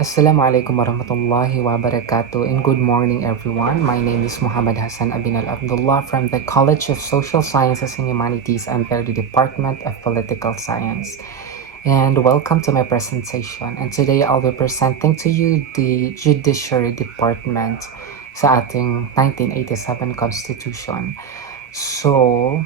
Assalamualaikum warahmatullahi wabarakatuh and good morning everyone. My name is Muhammad Hassan Abinal Abdullah from the College of Social Sciences and Humanities under the Department of Political Science. And welcome to my presentation. And today I'll be presenting to you the Judiciary Department sa ating 1987 Constitution. So,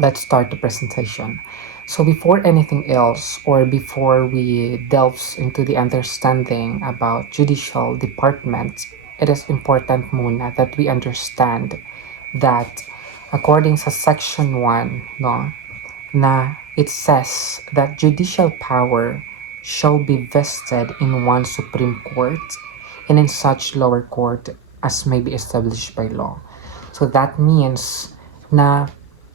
let's start the presentation. So before anything else, or before we delve into the understanding about judicial departments, it is important muna that we understand that according sa section 1, no, na it says that judicial power shall be vested in one Supreme Court and in such lower court as may be established by law. So that means na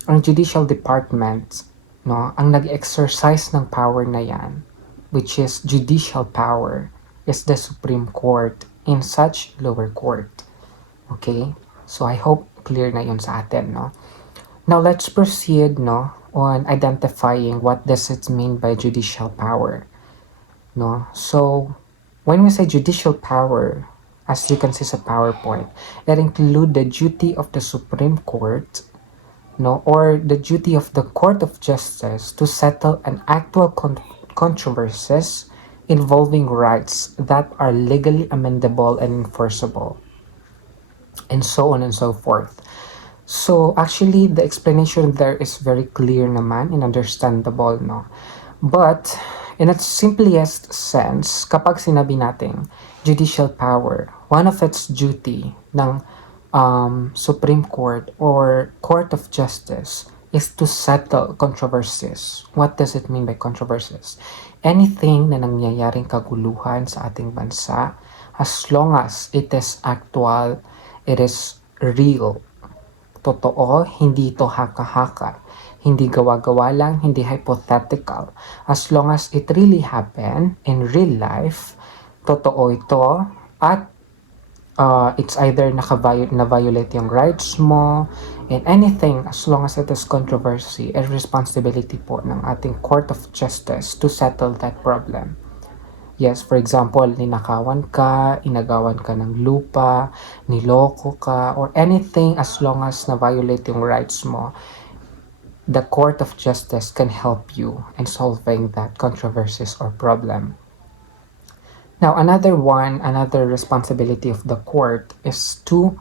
ang judicial department, no, ang nag-exercise ng power na yan, which is judicial power, is the Supreme Court in such lower court. Okay? So I hope clear na yun sa atin, no? Now let's proceed, no, on identifying what does it mean by judicial power. No? So when we say judicial power, as you can see sa PowerPoint, that include the duty of the Supreme Court, no, or the duty of the Court of Justice to settle an actual controversies involving rights that are legally amendable and enforceable, and so on and so forth. So actually, the explanation there is very clear naman and understandable, no? But in its simplest sense, kapag sinabi natin judicial power, one of its duty ng Supreme Court or Court of Justice is to settle controversies. What does it mean by controversies? Anything na nangyayaring kaguluhan sa ating bansa, as long as it is actual, it is real, totoo, hindi to haka-haka, hindi gawa-gawa lang, hindi hypothetical. As long as it really happened in real life, totoo ito, at it's either na-violate yung rights mo, and anything as long as it is controversy, and responsibility po ng ating Court of Justice to settle that problem. Yes, for example, ninakawan ka, inagawan ka ng lupa, niloko ka, or anything as long as na-violate yung rights mo, the Court of Justice can help you in solving that controversies or problem. Now, another responsibility of the court is to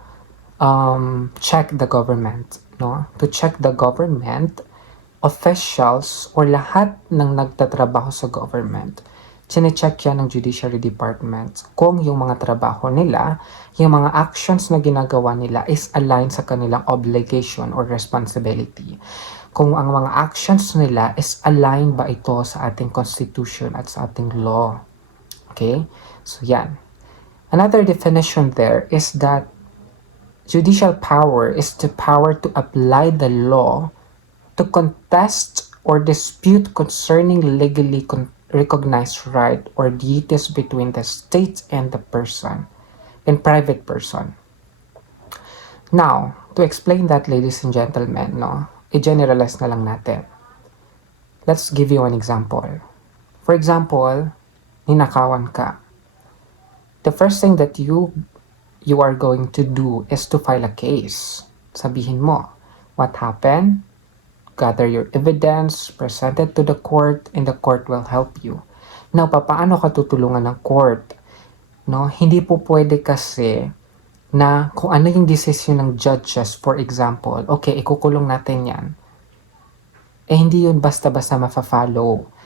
check the government, no? To check the government officials or lahat ng nagtatrabaho sa government. Chine-check yan ng Judiciary Department kung yung mga trabaho nila, yung mga actions na ginagawa nila is aligned sa kanilang obligation or responsibility. Kung ang mga actions nila is aligned ba ito sa ating constitution at sa ating law. Okay? So yan. Another definition there is that judicial power is the power to apply the law to contest or dispute concerning legally recognized right or duties between the state and the person, and private person. Now, to explain that, ladies and gentlemen, no, i-generalize na lang natin. Let's give you an example. For example, ninakawan ka. The first thing that you are going to do is to file a case. Sabihin mo, what happened? Gather your evidence, present it to the court, and the court will help you. Now, paano ka tutulungan ng court? No, hindi po pwede kasi na kung ano yung decision ng judges, for example, okay, ikukulong natin yan. Hindi yun basta-basta mafa-follow.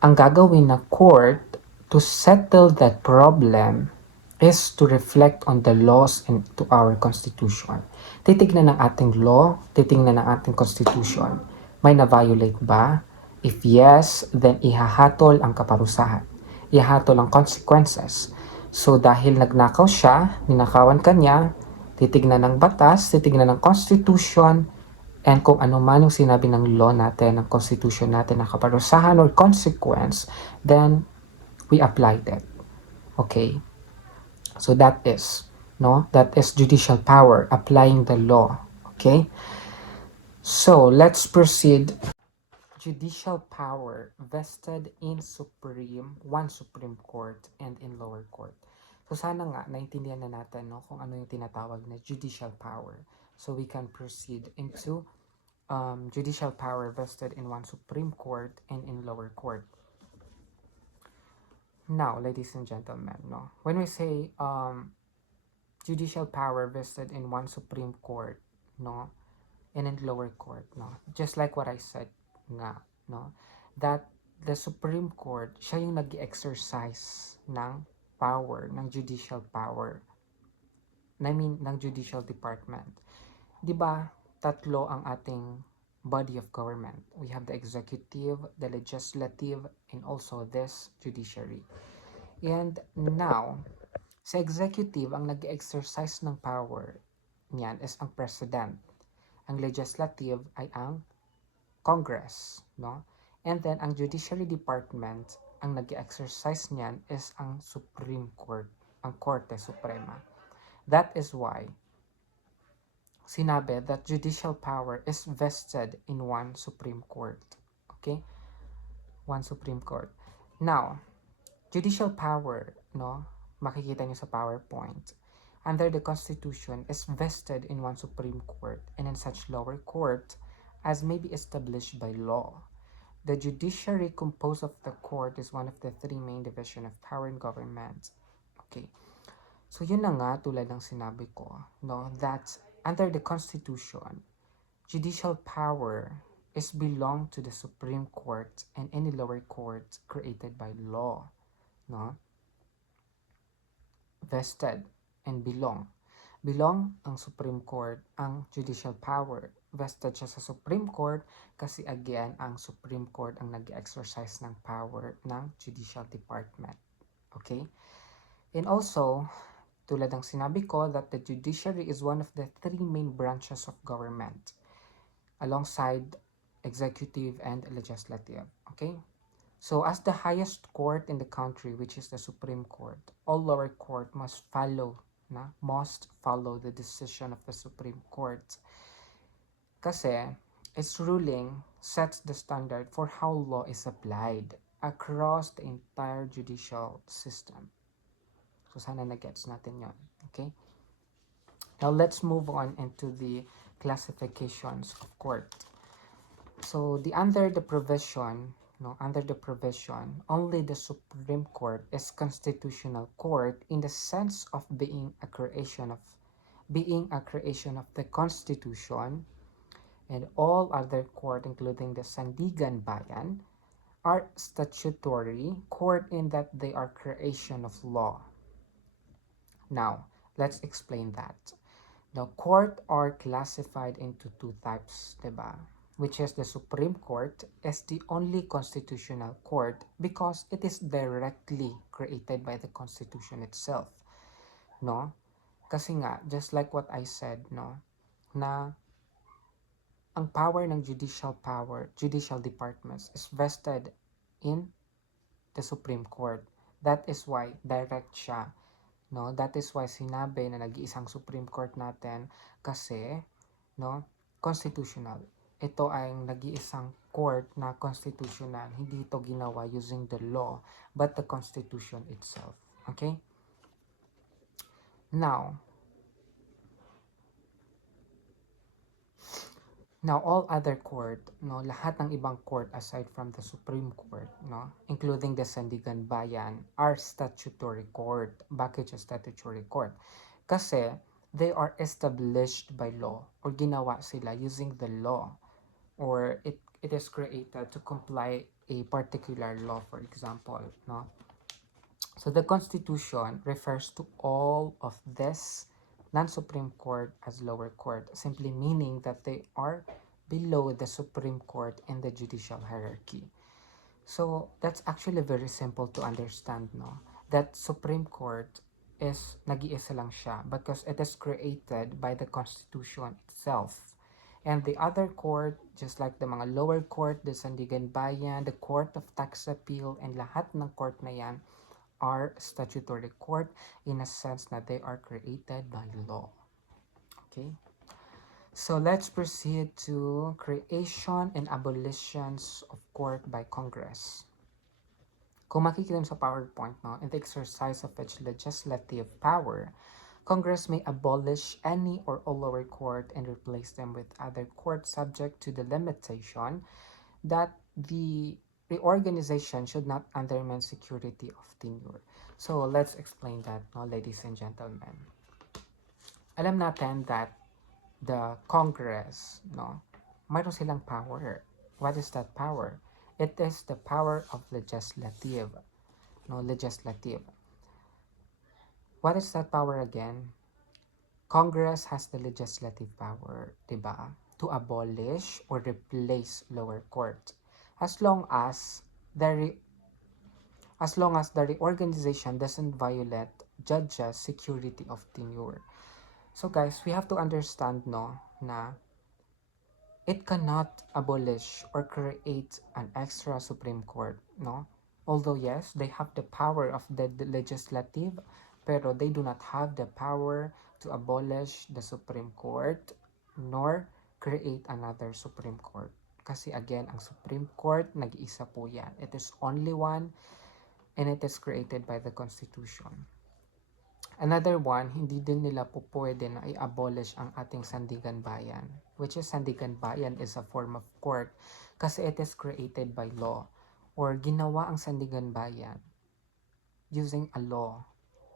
Ang gagawin ng court to settle that problem is to reflect on the laws and to our constitution. Titignan ng ating law, titignan ng ating constitution. May na-violate ba? If yes, then ihahatol ang kaparusahan. Ihahatol ang consequences. So dahil nagnakaw siya, ninakawan kanya, titignan ng batas, titignan ng constitution, and kung ano man yung sinabi ng law natin, ng constitution natin, ng kaparusahan or consequence, then we applied it. Okay? So that is judicial power, applying the law. Okay? So let's proceed judicial power vested in one Supreme Court and in lower court. So sana nga, naintindihan na natin no, kung ano yung tinatawag na judicial power. So we can proceed into judicial power vested in one Supreme Court and in lower court. Now, ladies and gentlemen, no, when we say judicial power vested in one Supreme Court, no, and in lower court, no, just like what I said nga, no, that the Supreme Court, siya yung nag-exercise ng power, ng judicial power. I mean, ng judicial department. Di ba, tatlo ang ating body of government. We have the executive, the legislative, and also this judiciary. And now, sa executive, ang nag-exercise ng power niyan is ang president. Ang legislative ay ang Congress, no? And then, ang judiciary department, ang nag-exercise niyan is ang Supreme Court, ang Korte Suprema. That is why sinabi that judicial power is vested in one Supreme Court. Okay? One Supreme Court. Now, judicial power, no? Makikita niyo sa PowerPoint. Under the Constitution is vested in one Supreme Court and in such lower court as may be established by law. The judiciary composed of the court is one of the three main divisions of power in government. Okay. So yun na nga, tulad ng sinabi ko, no, that under the Constitution, judicial power is belong to the Supreme Court and any lower court created by law, no? Vested and belong. Belong ang Supreme Court, ang judicial power. Vested siya sa Supreme Court kasi again, ang Supreme Court ang nag-exercise ng power ng judicial department. Okay? And also, tulad ng sinabi ko, that the judiciary is one of the three main branches of government alongside executive and legislative. Okay? So as the highest court in the country, which is the Supreme Court, all lower court must follow the decision of the Supreme Court. Kasi its ruling sets the standard for how law is applied across the entire judicial system. So sana na-gets natin yon. Okay? Now let's move on into the classifications of court. So under the provision, only the Supreme Court is constitutional court in the sense of being a creation of the Constitution, and all other court, including the Sandigan Bayan, are statutory court in that they are creation of law. Now, let's explain that. The court are classified into two types, diba? Which is the Supreme Court is the only constitutional court because it is directly created by the Constitution itself. No? Kasi nga, just like what I said, no? Na ang power ng judicial departments is vested in the Supreme Court. That is why direct siya. No, that is why sinabi na nag-iisang Supreme Court natin kasi no, constitutional. Ito ay nag-iisang court na constitutional. Hindi ito ginawa using the law but the Constitution itself. Okay? Now all other court, no, lahat ng ibang court aside from the Supreme Court, no, including the Sandigan Bayan, are statutory court. Bakit siya statutory court? Kasi they are established by law or ginawa sila using the law, or it is created to comply a particular law, for example, no. So the Constitution refers to all of this non-Supreme Court as lower court, simply meaning that they are below the Supreme Court in the judicial hierarchy. So that's actually very simple to understand, no? That Supreme Court is nag-iisa lang siya because it is created by the Constitution itself. And the other court, just like the mga lower court, the Sandigan Bayan, the Court of Tax Appeal, and lahat ng court na yan, are statutory court in a sense that they are created by law. Okay? So let's proceed to creation and abolitions of court by Congress. Kung makikita mo sa PowerPoint, no, in the exercise of its legislative power, Congress may abolish any or all lower court and replace them with other courts subject to the limitation that the reorganization should not undermine security of tenure. So let's explain that, no, ladies and gentlemen. Alam natin that the Congress, no, mayroon silang power. What is that power? It is the power of legislative. No, legislative. What is that power again? Congress has the legislative power, diba? To abolish or replace lower court. As long as the reorganization doesn't violate judges' security of tenure. So guys, we have to understand, no, na it cannot abolish or create an extra Supreme Court, no? Although yes, they have the power of the legislative, pero they do not have the power to abolish the Supreme Court nor create another Supreme Court. Kasi again, ang Supreme Court, nag-iisa po yan. It is only one and it is created by the Constitution. Another one, hindi din nila po pwede na i-abolish ang ating Sandigan Bayan. Which is Sandigan Bayan is a form of court kasi it is created by law. Or ginawa ang Sandigan Bayan using a law.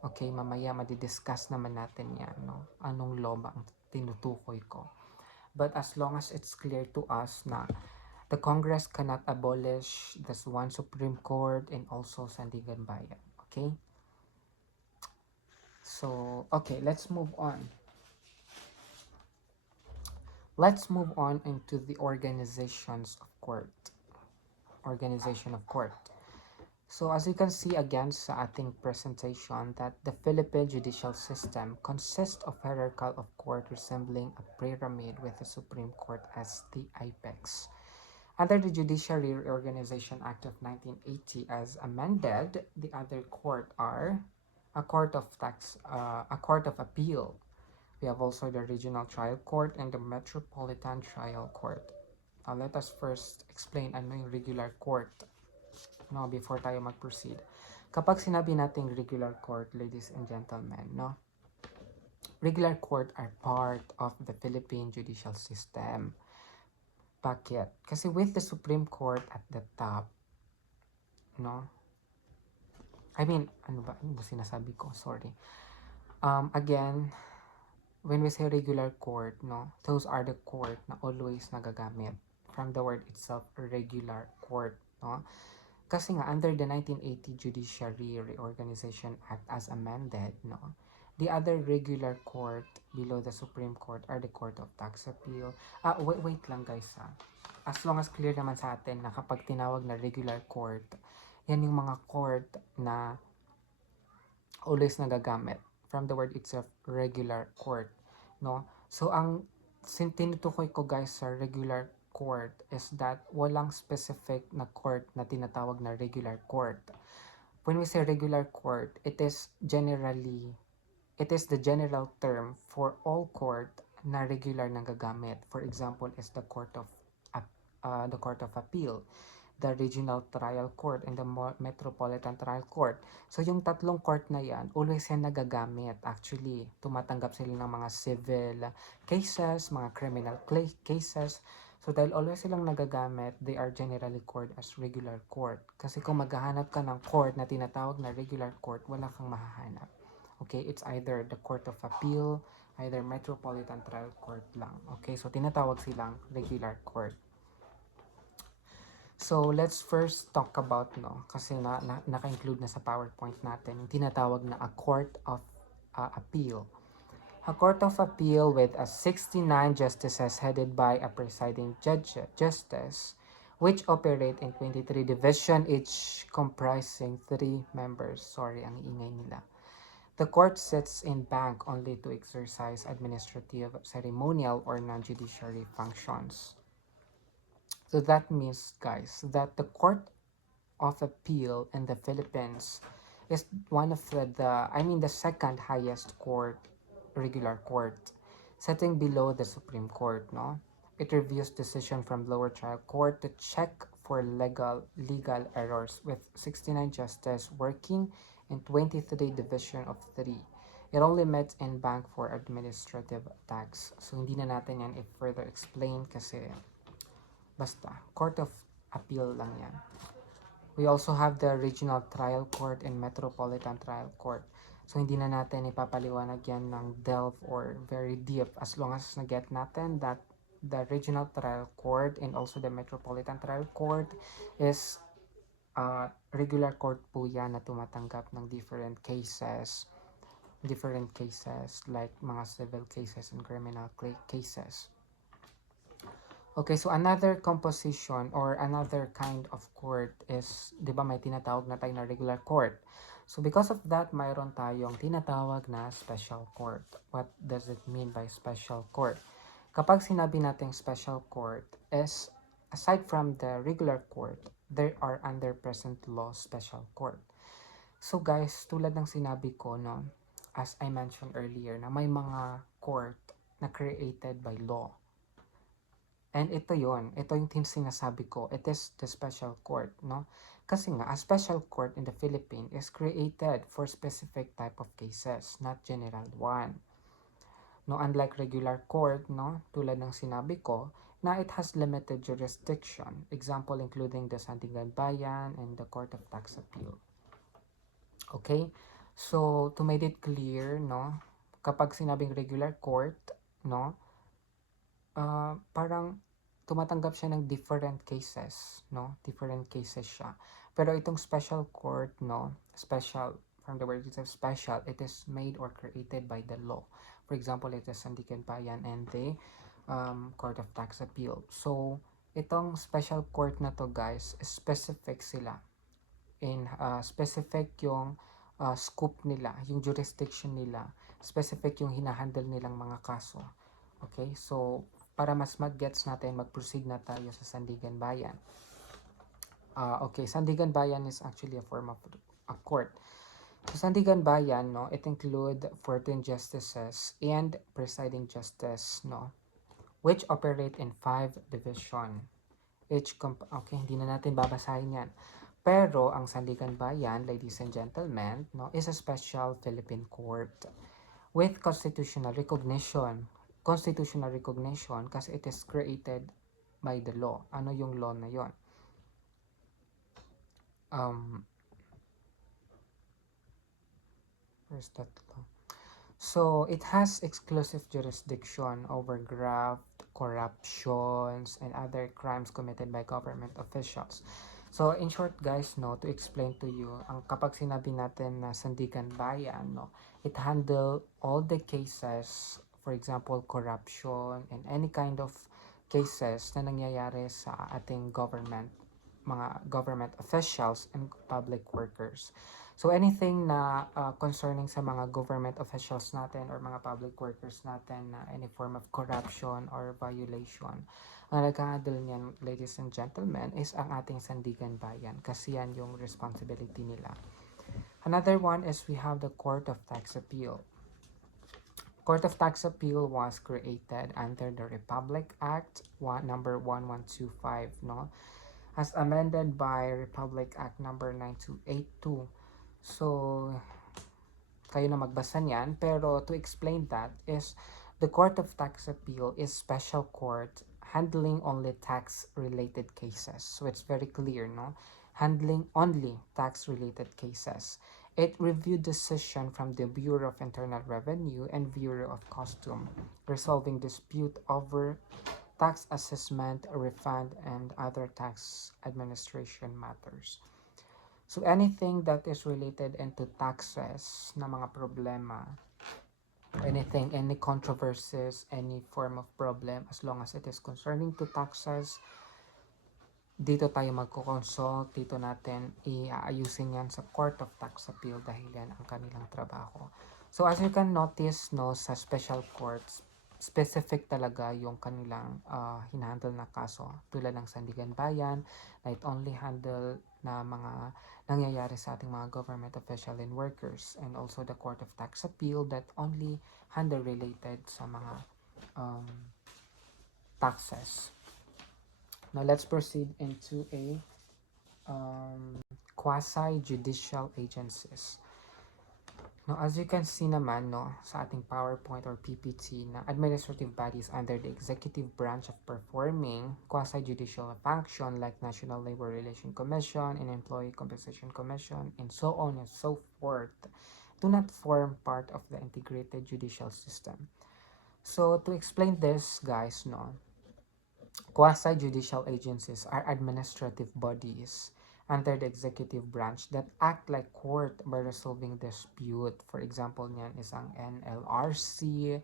Okay, mamaya madidiscuss naman natin yan. No? Anong law ba ang tinutukoy ko? But as long as it's clear to us na the Congress cannot abolish this one Supreme Court and also Sandigan Bayan. Okay? So, okay, let's move on. Let's move on into the organizations of court. Organization of court. So, as you can see again sa ating presentation that the Philippine judicial system consists of hierarchy of court resembling a pyramid with the Supreme Court as the apex. Under the Judiciary Reorganization Act of 1980 as amended, the other court are a court of appeal. We have also the regional trial court and the metropolitan trial court. Now let us first explain ano yung regular court, no, before tayo mag-proceed. Kapag sinabi nating regular court, ladies and gentlemen, no, regular court are part of the Philippine judicial system. Bakit? Kasi with the Supreme Court at the top, no? I mean, ano ba sinasabi ko? Sorry. Again, when we say regular court, no, those are the court na always nagagamit. From the word itself, regular court, no? Kasi nga, under the 1980 Judiciary Reorganization Act as amended, no, the other regular court below the Supreme Court are the Court of Tax Appeal. Wait lang guys ha. As long as clear naman sa atin na kapag tinawag na regular court, yan yung mga court na always nagagamit. From the word itself, regular court. No? So, ang tinutukoy ko guys sa regular court is that walang specific na court na tinatawag na regular court. When we say regular court, it is the general term for all court na regular nang gagamit. For example, is the Court of Appeal, the Regional Trial Court, and the Metropolitan Trial Court. So, yung tatlong court na yan, always yan nagagamit. Actually, tumatanggap sila ng mga civil cases, mga criminal cases. So, dahil always silang nagagamit, they are generally called as regular court. Kasi kung maghahanap ka ng court na tinatawag na regular court, wala kang mahahanap. Okay, it's either the Court of Appeal, either Metropolitan Trial Court lang. Okay, so tinatawag silang regular court. So, let's first talk about, no, kasi naka-include na sa PowerPoint natin, yung tinatawag na a Court of Appeal. A Court of Appeal with 69 justices headed by a presiding justice, which operate in 23 division, each comprising 3 members. Sorry, ang ingay nila. The court sits in bank only to exercise administrative, ceremonial, or non-judiciary functions. So that means, guys, that the Court of Appeal in the Philippines is one of the second highest court, regular court. Setting below the Supreme Court, no? It reviews decision from lower trial court to check for legal errors with 69 justices working in 23 division of 3. It only met in bank for administrative tax. So hindi na natin yan i-further explain kasi basta Court of Appeal lang yan. We also have the Regional Trial Court and Metropolitan Trial Court. So, hindi na natin ipapaliwanag yan ng delve or very deep as long as na-get natin that the Regional Trial Court and also the Metropolitan Trial Court is regular court po yan na tumatanggap ng different cases like mga civil cases and criminal cases. Okay, so another composition or another kind of court is, di ba may tinatawag na tayo na regular court. So because of that, mayroon tayong tinatawag na special court. What does it mean by special court? Kapag sinabi nating special court is, aside from the regular court, there are under present law special court. So guys, tulad ng sinabi ko, no, as I mentioned earlier, na may mga court na created by law. And ito yung sinasabi ko, it is the special court, no? Kasi nga, a special court in the Philippines is created for specific type of cases, not general one. No, unlike regular court, no, tulad ng sinabi ko, na it has limited jurisdiction, example including the Sandigan Bayan and the Court of Tax Appeal. Okay? So, to make it clear, no, kapag sinabing regular court, no, parang tumatanggap siya ng different cases, no? Different cases siya. Pero itong special court, no? Special, from the word itself, special, it is made or created by the law. For example, it is Sandigan Bayan and the Court of Tax Appeal. So, itong special court na to guys, specific sila. In specific yung scope nila, yung jurisdiction nila, specific yung hinahandle nilang mga kaso. Okay, so para mas mag-gets natin, mag-proceed na tayo sa Sandigan Bayan. Okay, Sandigan Bayan is actually a form of a court. So Sandigan Bayan, no, it include 14 justices and presiding justice, no, which operate in 5 division. Okay, hindi na natin babasahin yan. Pero ang Sandigan Bayan, ladies and gentlemen, no, is a special Philippine court with constitutional recognition kasi it is created by the law. Ano yung law na yon? Where's that law? So, it has exclusive jurisdiction over graft, corruptions, and other crimes committed by government officials. So, in short guys, no, to explain to you, ang kapag sinabi natin na Sandigan Bayan, no, it handle all the cases, for example, corruption, and any kind of cases na nangyayari sa ating government, mga government officials and public workers. So anything na concerning sa mga government officials natin or mga public workers natin na any form of corruption or violation, ang nag-handle niyan, ladies and gentlemen, is ang ating Sandigan Bayan kasi yan yung responsibility nila. Another one is we have the Court of Tax Appeal. Court of Tax Appeal was created under the Republic Act number 1125, no? As amended by Republic Act number 9282. So, kayo na magbasa niyan. Pero to explain that is, the Court of Tax Appeal is special court handling only tax-related cases. So, it's very clear, no? Handling only tax-related cases. It reviewed decision from the Bureau of Internal Revenue and Bureau of Custom, resolving dispute over tax assessment, refund, and other tax administration matters. So anything that is related into taxes na mga problema, anything, any controversies, any form of problem, as long as it is concerning to taxes, dito tayo magko-consult, dito natin iaayusin yan sa Court of Tax Appeal dahil yan ang kanilang trabaho. So as you can notice, no, sa special courts, specific talaga yung kanilang hinahandle na kaso. Tulad ng Sandigan Bayan, na it only handle na mga nangyayari sa ating mga government official and workers. And also the Court of Tax Appeal that only handle related sa mga taxes. Now let's proceed into a quasi-judicial agencies. Now, as you can see naman, no, sa ating PowerPoint or PPT na administrative bodies under the executive branch of performing quasi-judicial function like National Labor Relations Commission and Employee Compensation Commission and so on and so forth do not form part of the integrated judicial system. So, to explain this, guys, no, quasi-judicial agencies are administrative bodies under the executive branch that act like court by resolving dispute. For example, niyan is ang NLRC,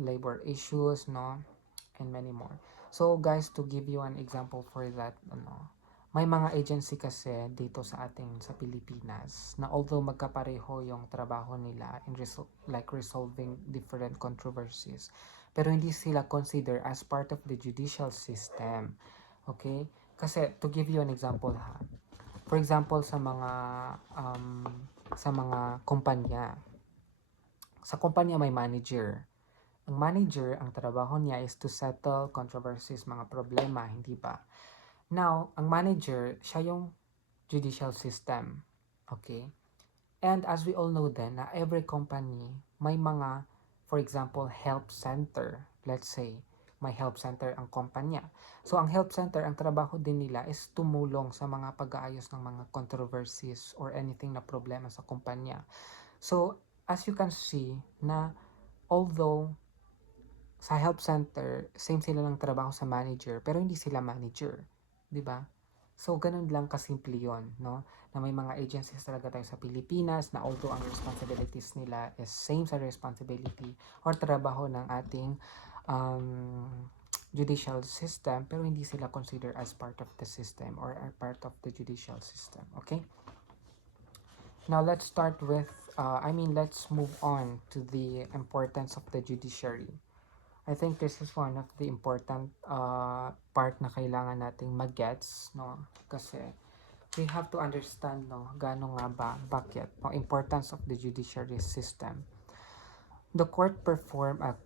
labor issues, no, and many more. So guys, to give you an example for that, may mga agency kasi dito sa ating sa Pilipinas na although magkapareho yung trabaho nila in resolving different controversies, pero hindi sila consider as part of the judicial system. Okay? Kasi to give you an example ha. For example sa mga kumpanya. Sa kumpanya may manager. Ang manager, ang trabaho niya is to settle controversies, mga problema, hindi ba? Now, ang manager, siya yung judicial system. Okay? And as we all know then, na every company, may mga, for example, help center. Let's say, may help center ang kumpanya. So, ang help center, ang trabaho din nila is tumulong sa mga pag-aayos ng mga controversies or anything na problema sa kumpanya. So, as you can see, na although sa help center, same sila ng trabaho sa manager, pero hindi sila manager. 'Di ba? So, ganun lang kasimple yun, no? Na may mga agencies talaga tayo sa Pilipinas na although ang responsibilities nila is same sa responsibility or trabaho ng ating judicial system, pero hindi sila consider as part of the system or are part of the judicial system, okay? Now, let's start with, let's move on to the importance of the judiciary. I think this is one of the important part na kailangan nating mag-gets, no? Kasi we have to understand, no, gaano nga ba, bakit, ang importance of the judiciary system. The court perform a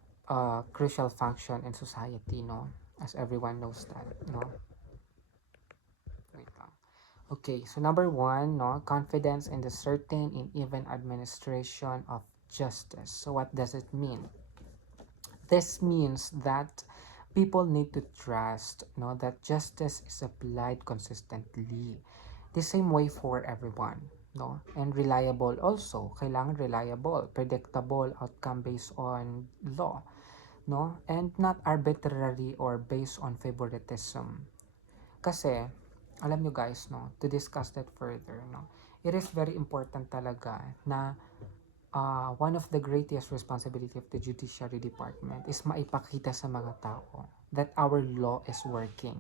crucial function in society, no? As everyone knows that, no? Wait lang. Okay, so number one, no, confidence in the certain and even administration of justice. So what does it mean? This means that people need to trust, no, that justice is applied consistently. The same way for everyone, no? And reliable also. Kailangan reliable, predictable outcome based on law, no? And not arbitrary or based on favoritism. Kasi, alam nyo guys, no, to discuss that further, no, it is very important talaga na one of the greatest responsibility of the judiciary department is maipakita sa mga tao that our law is working,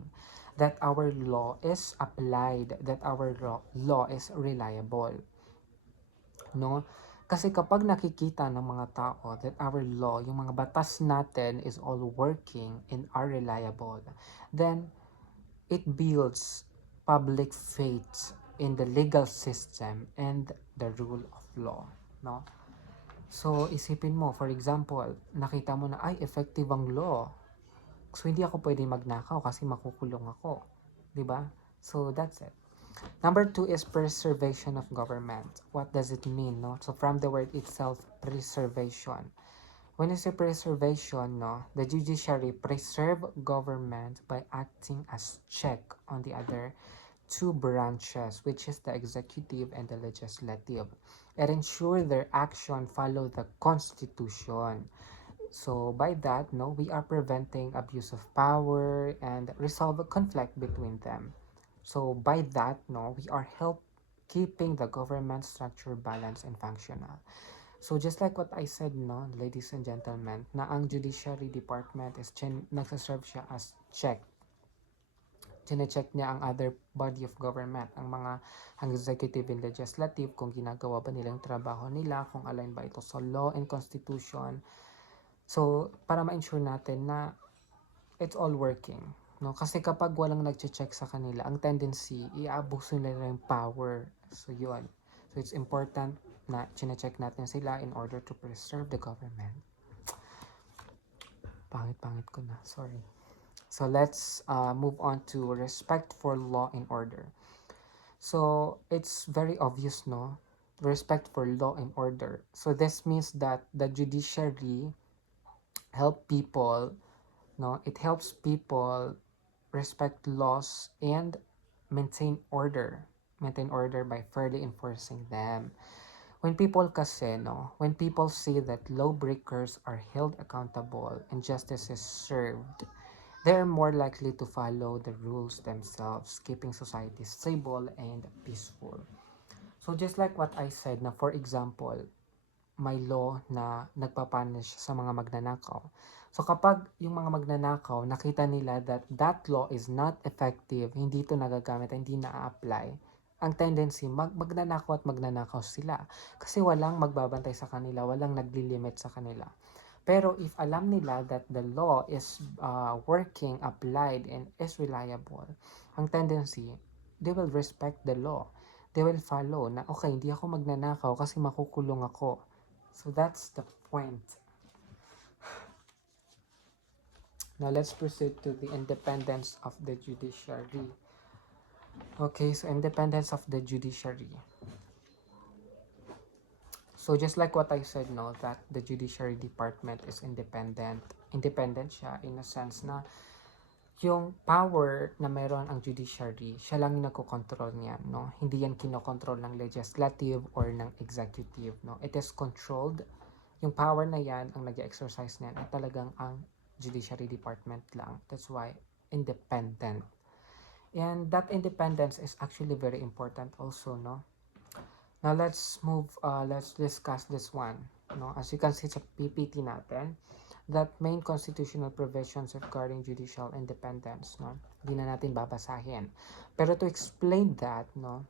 that our law is applied, that our law is reliable. No? Kasi kapag nakikita ng mga tao that our law, yung mga batas natin is all working and are reliable, then it builds public faith in the legal system and the rule of law, no? So, isipin mo, for example, nakita mo na, ay, effective ang law. So, hindi ako pwede magnakaw kasi makukulong ako. 'Di ba? So, that's it. Number two is preservation of government. What does it mean, no? So, from the word itself, preservation. When you say preservation, no, the judiciary preserve government by acting as check on the other two branches, which is the executive and the legislative, and ensure their action follow the constitution. So by that, no, we are preventing abuse of power and resolve a conflict between them. So by that, no, we are help keeping the government structure balanced and functional. So just like what I said, no, ladies and gentlemen, na ang judiciary department is nagsaserve siya as check. Chine-check niya ang other body of government, ang executive and legislative, kung ginagawa ba nila yung trabaho nila, kung align ba ito sa law and constitution. So, para ma-ensure natin na it's all working. No? Kasi kapag walang nag-check sa kanila, ang tendency, i-abuso nila yung power. So, yun. So, it's important na chine-check natin sila in order to preserve the government. Pangit-pangit ko na, sorry. So let's move on to respect for law and order. So it's very obvious, no? Respect for law and order. So this means that the judiciary help people, no? It helps people respect laws and maintain order. Maintain order by fairly enforcing them. When people kasi, no? When people see that lawbreakers are held accountable and justice is served, they are more likely to follow the rules themselves, keeping society stable and peaceful. So just like what I said na for example, may law na nagpapunish sa mga magnanakaw. So kapag yung mga magnanakaw, nakita nila that that law is not effective, hindi ito nagagamit, hindi na-apply, ang tendency, magnanakaw at magnanakaw sila. Kasi walang magbabantay sa kanila, walang naglilimit sa kanila. Pero if alam nila that the law is working, applied, and is reliable, ang tendency, they will respect the law. They will follow na, okay, hindi ako magnanakaw kasi makukulong ako. So that's the point. Now let's proceed to the independence of the judiciary. Okay, so independence of the judiciary. So just like what I said, no, that the judiciary department is independent. Independent siya in a sense na yung power na meron ang judiciary, siya lang yung nagko-control niyan, no? Hindi yan kinokontrol ng legislative or ng executive, no? It is controlled. Yung power na yan, ang nag-exercise niyan, ay talagang ang judiciary department lang. That's why independent. And that independence is actually very important also, no? Now let's discuss this one. No, as you can see sa PPT natin, that main constitutional provisions safeguarding judicial independence, no? Hindi na natin babasahin. Pero to explain that, no,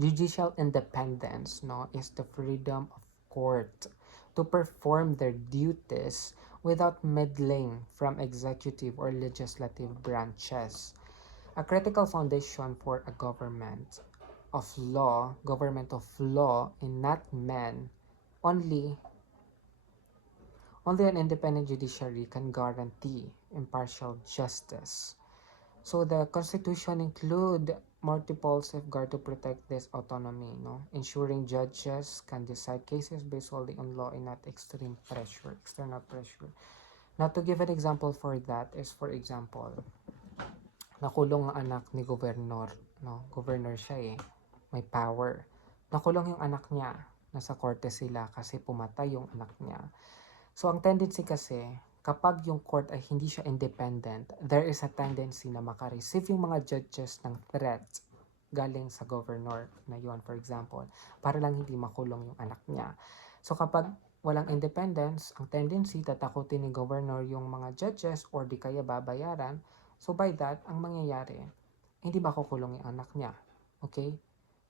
judicial independence, no, is the freedom of court to perform their duties without meddling from executive or legislative branches. A critical foundation for a government of law, and not men, only an independent judiciary can guarantee impartial justice. So the Constitution include multiple safeguards to protect this autonomy, no? Ensuring judges can decide cases based solely on law and not external pressure. Now to give an example for that is, for example, nakulong ang anak ni gobernador, no? Governor siya eh, may power. Nakulong yung anak niya, nasa korte sila kasi pumatay yung anak niya. So ang tendency kasi, kapag yung court ay hindi siya independent, there is a tendency na makareceive yung mga judges ng threat galing sa governor na yun, for example, para lang hindi makulong yung anak niya. So kapag walang independence, ang tendency, tatakutin ni governor yung mga judges or di kaya babayaran. So by that, ang mangyayari, hindi makukulong yung anak niya. Okay?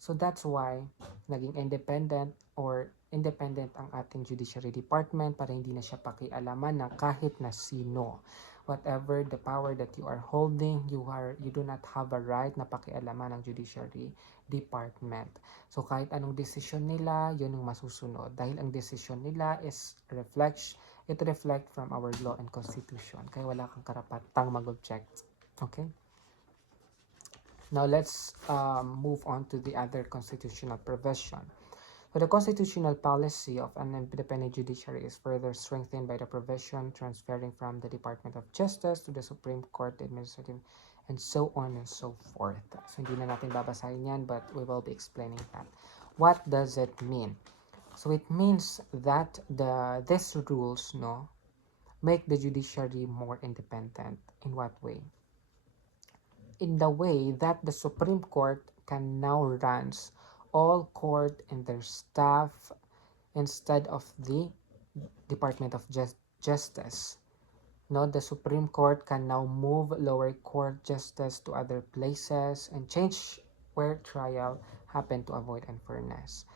So that's why naging independent ang ating judiciary department para hindi na siya pakialaman ng kahit na sino. Whatever the power that you are holding, you do not have a right na pakialaman ng judiciary department. So kahit anong desisyon nila, yun ang masusunod. Dahil ang desisyon nila it reflects from our law and constitution. Kaya wala kang karapatang mag-object. Okay? Now let's move on to the other constitutional provision. So the constitutional policy of an independent judiciary is further strengthened by the provision transferring from the Department of Justice to the Supreme Court Administrative and so on and so forth. So hindi na natin babasahin yan, but we will be explaining that. What does it mean? So it means that these rules, no, make the judiciary more independent. In what way? In the way that the Supreme Court can now run all court and their staff instead of the Department of Justice. No, the Supreme Court can now move lower court justice to other places and change where trial happen to avoid unfairness.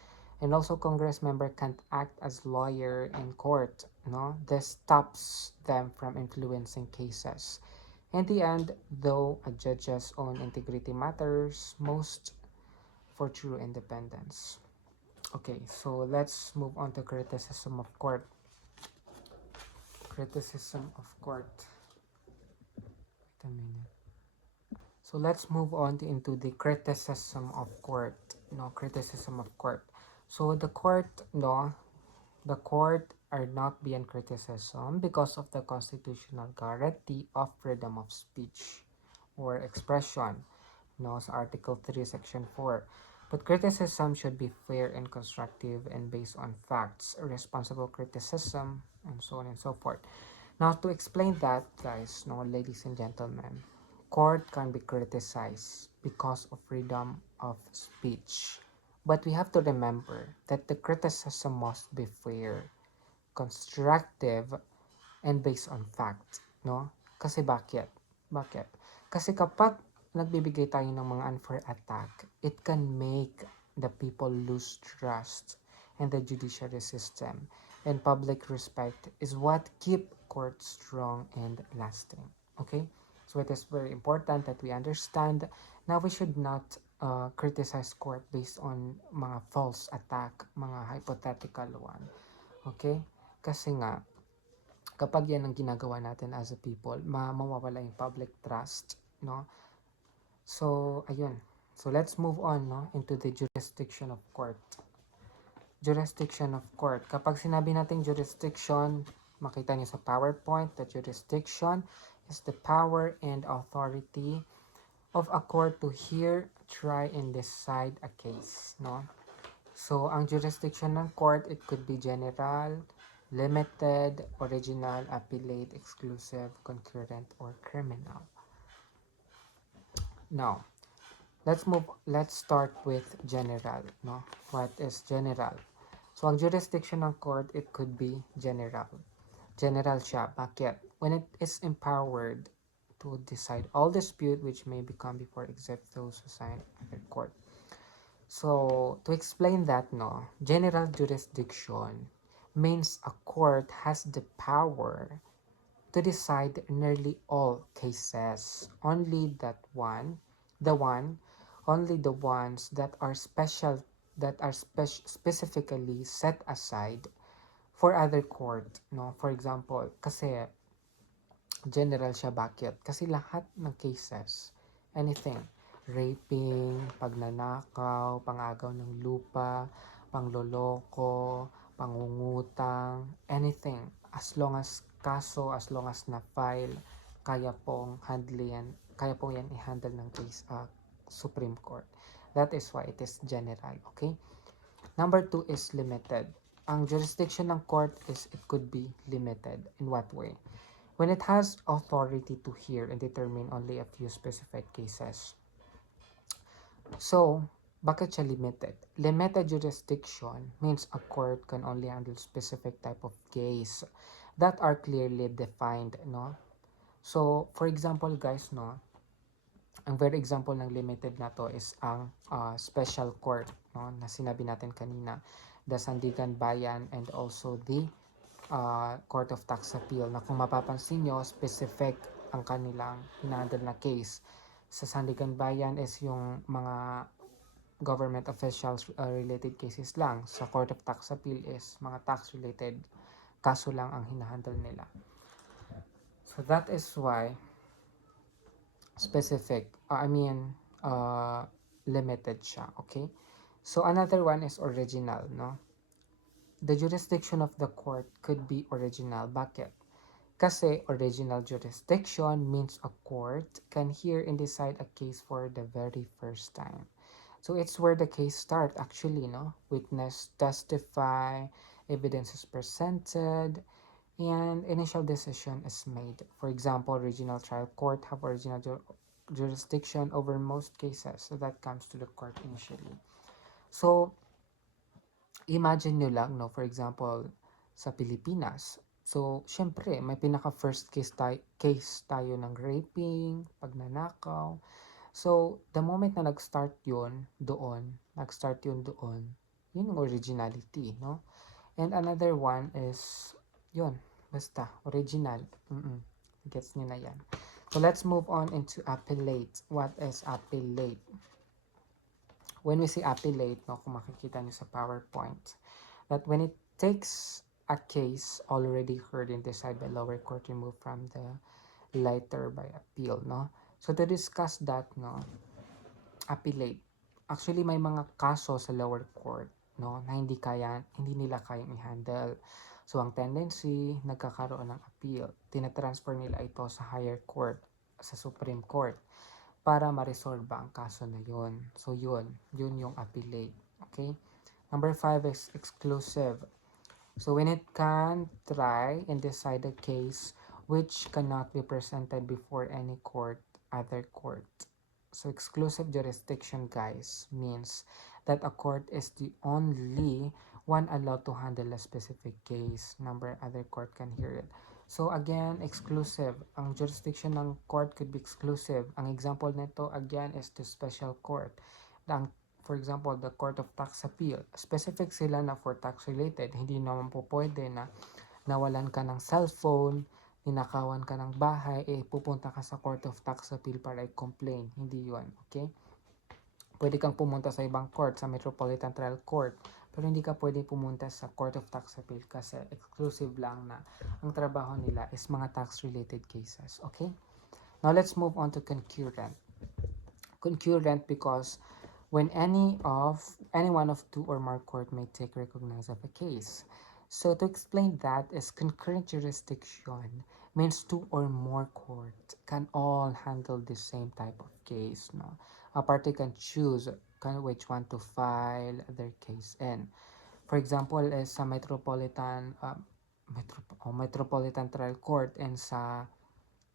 And also Congress member can't act as lawyer in court. No, this stops them from influencing cases. In the end, though, a judge's own integrity matters most for true independence. Okay, so let's move on to criticism of court. criticism of court. Wait a minute. So let's move on into the criticism of court. No, criticism of court. So the court, no, the court are not beyond criticism because of the constitutional guarantee of freedom of speech or expression, no, sa Article 3, Section 4. But criticism should be fair and constructive and based on facts, responsible criticism, and so on and so forth. Now, to explain that, guys, no, ladies and gentlemen, court can be criticized because of freedom of speech. But we have to remember that the criticism must be fair, constructive, and based on fact, no? Kasi bakit? Bakit? Kasi kapag nagbibigay tayo ng mga unfair attack, it can make the people lose trust in the judiciary system. And public respect is what keep court strong and lasting. Okay? So it is very important that we understand na we should not criticize court based on mga false attack, mga hypothetical one. Okay? Kasi nga, kapag yan ang ginagawa natin as a people, mawawala yung public trust, no? So, ayun. So, let's move on, no, into the jurisdiction of court. Jurisdiction of court. Kapag sinabi natin jurisdiction, makita niyo sa PowerPoint, the jurisdiction is the power and authority of a court to hear, try, and decide a case, no? So, ang jurisdiction ng court, it could be general, limited, original, appellate, exclusive, concurrent, or criminal. Now, let's start with general, no? What is general? So, ang jurisdiction ng court, it could be general. General siya. Bakit? When it is empowered to decide all dispute which may become before except those who sign under court. So, to explain that, no, general jurisdiction means a court has the power to decide nearly all cases. Only only the ones that are specifically set aside for other court, no? For example, kasi general siya, bakit? Kasi lahat ng cases, anything, raping, pagnanakaw, pangagaw ng lupa, pangloloko, pangungutang, anything, as long as kaso, as long as na-file, kaya pong yan i-handle ng case, Supreme Court. That is why it is general, okay? Number 2 is limited. Ang jurisdiction ng court is it could be limited. In what way? When it has authority to hear and determine only a few specified cases. So, bakit siya limited? Limited jurisdiction means a court can only handle specific type of case that are clearly defined, no? So, for example, guys, no, ang very example ng limited na to is ang special court, no, na sinabi natin kanina, the Sandigan Bayan and also the Court of Tax Appeal, na kung mapapansin nyo, specific ang kanilang hinandle na case. Sa Sandigan Bayan is yung mga government officials related cases lang. Sa Court of Tax Appeal is mga tax related kaso lang ang hinahandle nila. So that is why specific, limited siya, okay? So another one is original, no? The jurisdiction of the court could be original. Bakit? Kasi original jurisdiction means a court can hear and decide a case for the very first time. So it's where the case start actually, no? Witness testify, evidence is presented, and initial decision is made. For example, regional trial court have original jurisdiction over most cases. So that comes to the court initially. So, imagine nyo lang, no, for example, sa Pilipinas. So, syempre, may pinaka-first case tayo ng raping, pagnanakaw. So, the moment na nag-start yun doon, yun yung originality, no? And another one is, yun, basta, original. Gets nyo na yan. So, let's move on into appellate. What is appellate? When we say appellate, no, kung makikita nyo sa PowerPoint, that when it takes a case already heard and decided by lower court removed from the later by appeal, no? So to discuss that, no, appellate. Actually, may mga kaso sa lower court, no, na hindi nila kayang i-handle. So, ang tendency, nagkakaroon ng appeal. Tinatransfer nila ito sa higher court, sa Supreme Court, para ma-resolve ang kaso na yun. So, yun yung appellate. Okay? Number 5 is exclusive. So, when it can try and decide a case which cannot be presented before any court, other court. So, exclusive jurisdiction, guys, means that a court is the only one allowed to handle a specific case. Number other court can hear it. So, again, exclusive. Ang jurisdiction ng court could be exclusive. Ang example nito, again, is the special court. Ang for example, the Court of Tax Appeal. Specific sila na for tax related. Hindi naman po pwede na nawalan ka ng cellphone, ninakawan ka ng bahay, pupunta ka sa Court of Tax Appeal para i-complain. Hindi yun, okay? Pwede kang pumunta sa ibang court, sa Metropolitan Trial Court, pero hindi ka pwede pumunta sa Court of Tax Appeal kasi exclusive lang na ang trabaho nila is mga tax-related cases, okay? Now, let's move on to concurrent. Concurrent because when any one of two or more court may take recognize of a case. So to explain that is concurrent jurisdiction means two or more court can all handle the same type of case. No, a party can choose which one to file their case in. For example, is sa Metropolitan Trial Court and sa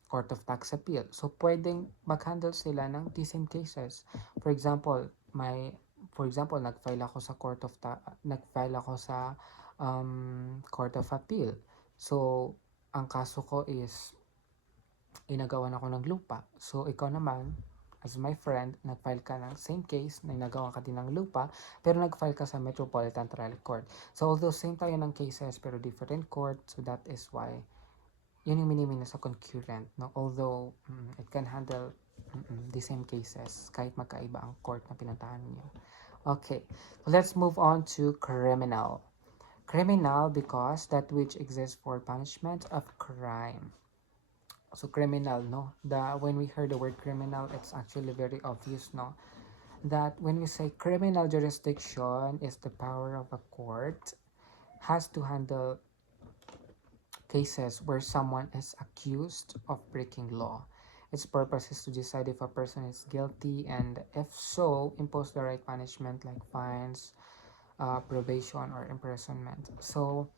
Court of Tax Appeal. So, pwedeng mag-handle sila ng the same cases. For example, nag-file ako sa Court of Appeal. So, ang kaso ko is inagawan ako ng lupa. So, ikaw naman, as my friend, nag-file ka ng same case na inagawan ka din ng lupa, pero nag-file ka sa Metropolitan Trial Court. So, although same tayo ng cases, pero different court, so that is why yun yung minimin na sa concurrent, no? Although it can handle the same cases kahit magkaiba ang court na pinuntahan niyo. Okay, let's move on to criminal. Criminal because that which exists for punishment of crime. So criminal, no? When we heard the word criminal, it's actually very obvious, no? That when we say criminal jurisdiction is the power of a court has to handle cases where someone is accused of breaking law. Its purpose is to decide if a person is guilty and if so, impose the right punishment like fines, probation, or imprisonment. So,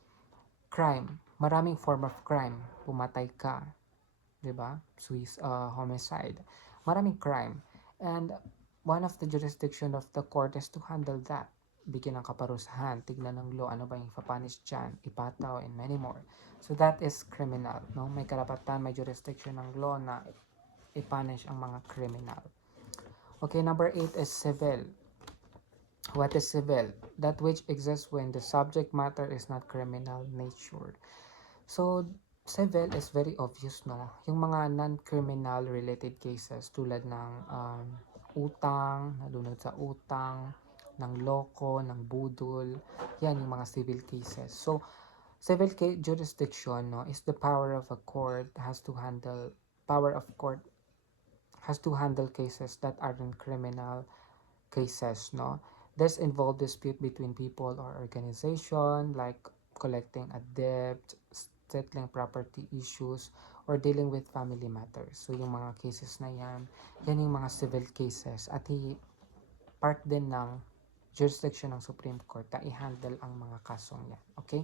crime. Maraming form of crime. Pumatay ka. 'Di ba? Homicide. Maraming crime. And one of the jurisdiction of the court is to handle that. Bigyan ng kaparusahan, tignan ng law, ano ba yung ipapunish dyan, ipataw, and many more. So that is criminal, no? May karapatan, may jurisdiction ng law na ipunish ang mga criminal. Okay, number 8 is civil. What is civil? That which exists when the subject matter is not criminal nature. So, civil is very obvious, no? Yung mga non-criminal related cases tulad ng utang, nalunod sa utang, ng loko, ng budol, yan yung mga civil cases. So, civil jurisdiction, no, is the power of court has to handle cases that aren't criminal cases, no. This involve dispute between people or organization like collecting a debt, settling property issues, or dealing with family matters. So, yung mga cases na yan yung mga civil cases at part din ng jurisdiction ng Supreme Court na i-handle ang mga kasong yan. Okay?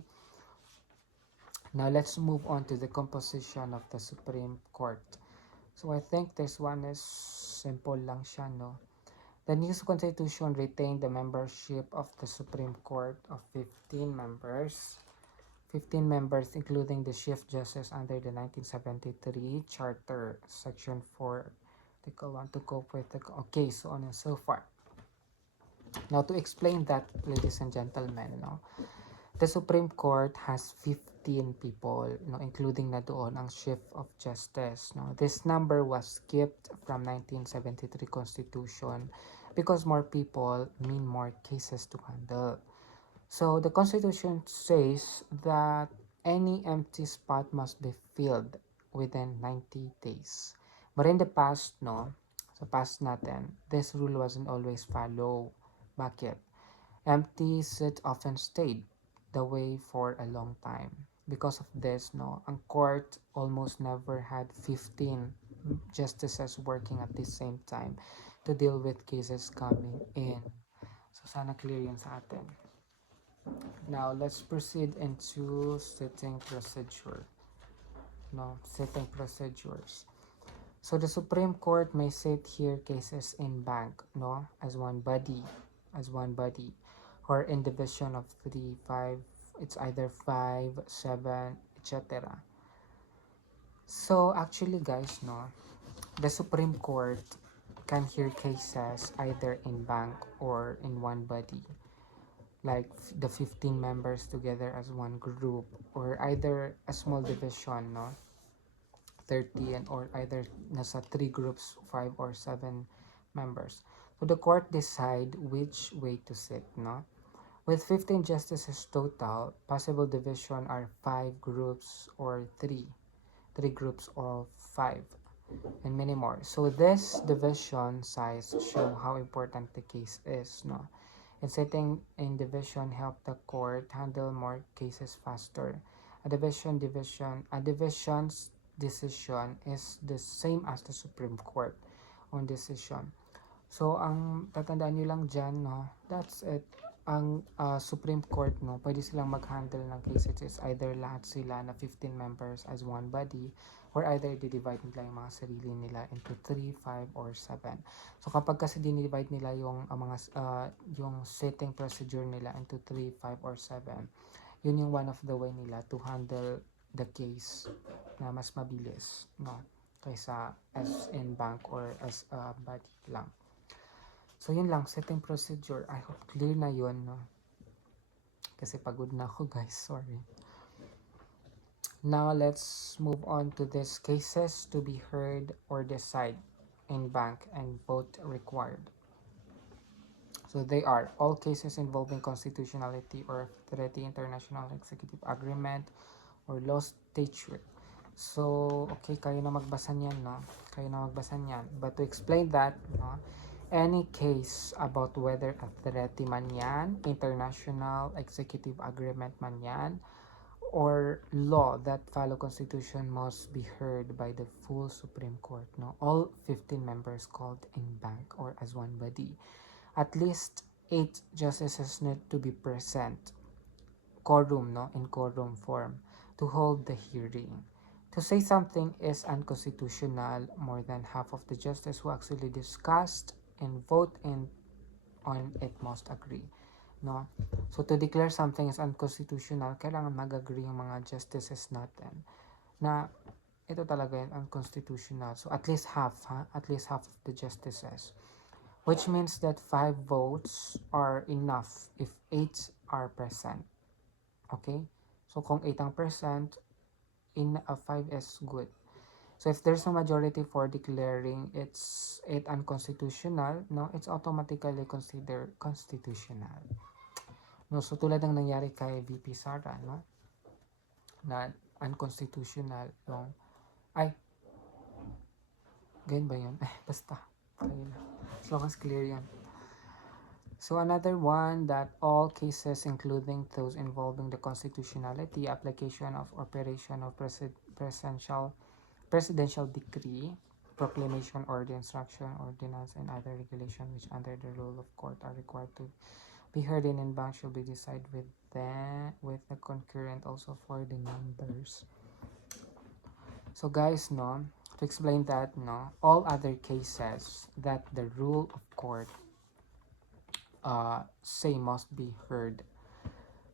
Now, let's move on to the composition of the Supreme Court. So, I think this one is simple lang siya, no? The new Constitution retained the membership of the Supreme Court of 15 members. 15 members including the Chief Justice under the 1973 Charter, Section 4, Article 1 to cope with the... Okay, so on and so forth. Now, to explain that, ladies and gentlemen, no, the Supreme Court has 15 people, no, including na doon ang Chief of Justice. No. This number was skipped from 1973 Constitution because more people mean more cases to handle. So the Constitution says that any empty spot must be filled within 90 days. But in the past, no, sa past natin, this rule wasn't always followed. Bakit? Empty seats often stayed the way for a long time. Because of this, no, ang court almost never had 15 justices working at the same time to deal with cases coming in. So sana clear yun sa atin. Now let's proceed into sitting procedure. No, sitting procedures. So the Supreme Court may sit here cases in bank, no, as one body, or in division of 3, 5. It's either 5, 7, etc. So actually, guys, no, the Supreme Court can hear cases either in bank or in one body, like the 15 members together as one group, or either a small division, no, 30, and or either nasa 3 groups, 5 or 7 members. So the court decide which way to sit, no? With 15 justices total, possible division are 5 groups or 3 groups of 5, and many more. So this division size show how important the case is, no? And sitting in division help the court handle more cases faster. A division's decision is the same as the Supreme Court on decision. So, ang tatandaan nyo lang dyan, no, that's it. Ang Supreme Court, no, pwede silang mag-handle ng cases is either lahat sila na 15 members as one body, or either di-divide nila yung mga sarili nila into 3, 5, or 7. So, kapag kasi dinivide nila yung yung setting procedure nila into 3, 5, or 7, yun yung one of the way nila to handle the case na mas mabilis, no, kaysa as in bank or as a body lang. So, yun lang, setting procedure. I hope clear na yun, no? Kasi pagod na ako, guys. Sorry. Now, let's move on to these cases to be heard or decide in bank and both required. So, they are all cases involving constitutionality or treaty, international executive agreement, or law statute. So, okay, kayo na magbasa niyan, no? Kayo na magbasa niyan. But to explain that, no? Any case about whether a treaty man yan, international executive agreement man yan, or law that follow constitution must be heard by the full Supreme Court, no? All 15 members called in bank or as one body. At least 8 justices need to be present, quorum, no? In quorum form, to hold the hearing. To say something is unconstitutional, more than half of the justices who actually discussed and vote on it must agree, no? So to declare something is unconstitutional, kailangan mag-agree yung mga justices natin na ito talaga yung unconstitutional. So at least half, at least half of the justices, which means that 5 votes are enough if 8 are present. Okay, so kung 8 ang present, in a 5 is good. So if there's a majority for declaring it unconstitutional, no, it's automatically considered constitutional. No, so tulad ng nangyari kay VP Sara, no, na unconstitutional yung, ay, ganyan ba yun? Basta, ayun na. As long as clear yan. So another one that all cases including those involving the constitutionality, application of operation of presidential decree, proclamation, order, instruction, ordinance, and other regulation which under the rule of court are required to be heard in bank shall be decided with the concurrent also for the members. So guys, no, to explain that, no, all other cases that the rule of court say must be heard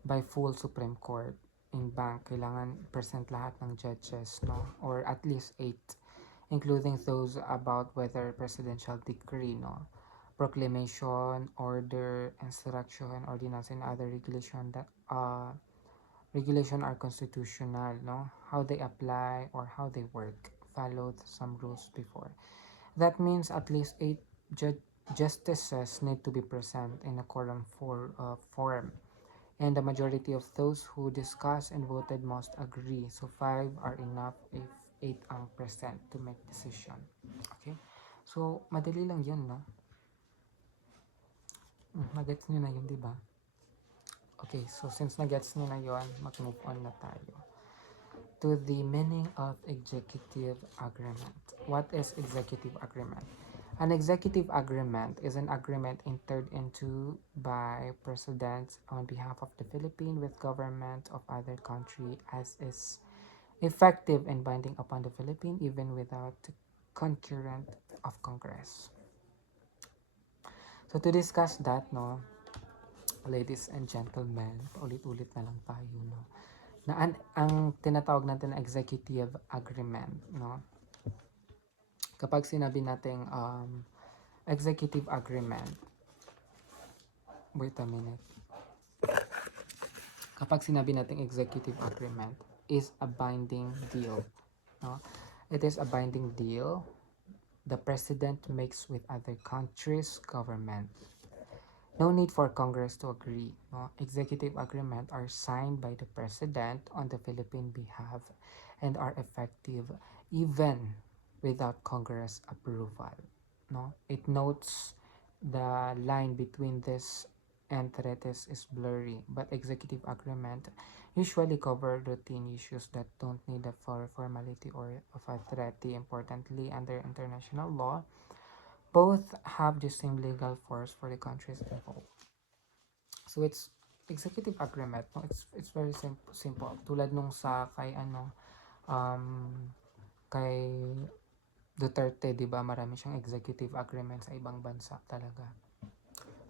by full Supreme Court in bank, kailangan present lahat ng judges, no, or at least 8, including those about whether presidential decree, no, proclamation, order, instruction, ordinance, and other regulation that regulation are constitutional, no, how they apply or how they work, followed some rules before. That means at least 8 justices need to be present in a quorum form and the majority of those who discussed and voted must agree. So 5 are enough if 8 ang present to make decision. Okay? So, madali lang yun, no? Magets nyo na yun, di ba? Okay, so since nagets nyo na yun, mag-move on na tayo to the meaning of executive agreement. What is executive agreement? An executive agreement is an agreement entered into by presidents on behalf of the Philippines with government of other country as is effective and binding upon the Philippines even without concurrent of Congress. So to discuss that, no, ladies and gentlemen, paulit-ulit na lang tayo, no, na ang tinatawag natin na executive agreement, no, kapag sinabi nating executive agreement, wait a minute, kapag sinabi nating executive agreement is a binding deal, no, it is a binding deal the president makes with other countries' government. No need for Congress to agree. No? Executive agreement are signed by the President on the Philippine behalf and are effective even without Congress approval. No? It notes the line between this and treaties is blurry, but executive agreement usually cover routine issues that don't need a formality or of a treaty. Importantly, under international law, both have the same legal force for the countries involved. So it's executive agreement, no? It's very simple. Tulad nung sa kay kay Duterte, 'di ba? Marami siyang executive agreement sa ibang bansa talaga.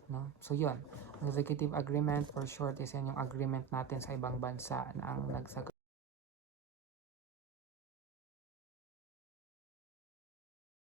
No? So 'yun. Ang executive agreement for short is yan yung agreement natin sa ibang bansa na ang